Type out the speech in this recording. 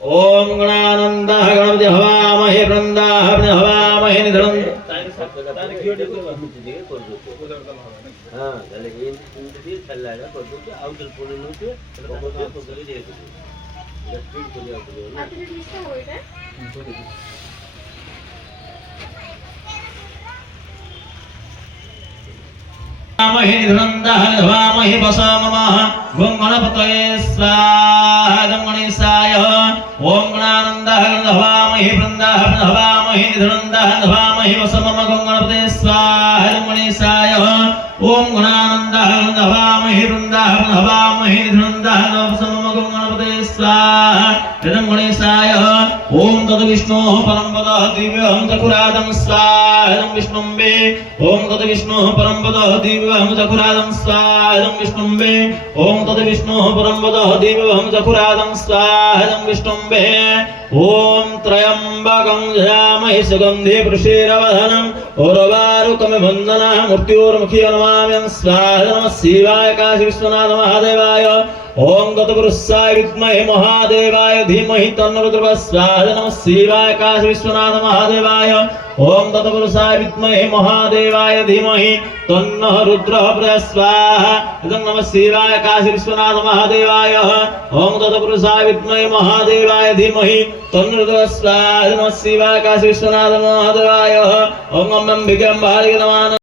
ओम गणानंदः गणपति हवामहे वृंदाः हवामहे निधनं हाँ তাহলে ইনটা দিয়ে ছাড়লাটা করতে আউটডোর পড়ে নিতে করে দিয়ে দেব এটা স্পিড করে আউটডোর না আপনি লিস্টটা হইটা हवामहे निधनन्दः हवामहे वसामः गं गणपतये स्वाहा गणेशाय ओम गणानन्दः हवामहे वृंदाः हवामहे निधनन्दः हवामहे वसामः गं गणपतये स्वाहा गणेशाय ओम गणानन्दः हवामहे वृंदाः हवामहे निधनन्दः वसामः गं गणपतये स्वाहा गणेशाय ओम तद विष्णोः परम पदः दिव्यं चतुरादं स्वाहा विष्णुं वे ओम तद विष्णोः परम पदः दिव्यं चतुरादं स्वाहा विष्णुं वे ओम तद विष्णोः परम पदः दिव्यं चतुरादं स्वाहा विष्णुं वे ओम त्र्यंबकं यजामहे सुगंधे पुरुषेरवधनम् औरवारुकमे वन्दनाः मृत्योर्मुखी नमामि स्वाहा नमः शिवाय काशी विश्वनाथ महादेवाय ओम तत्पुरुषाय विद्महे महादेवाय धीमहि तन्नो रुद्रः स्वाहा नमः शिवाय काशी विश्वनाथ महादेवाय ओम तत्पुरुषाय विद्महे महादेवाय धीमहि तन्नो रुद्रः प्रचोदयात् स्वाहा नमः शिवाय काशी विश्वनाथ महादेवाय ओम तत्पुरुषाय विद्महे महादेवाय धीमहि तन्नो रुद्रः स्वाहा नमः शिवाय काशी विश्वनाथ महादेवाय ओम अंबिके अम्बालिके नमः।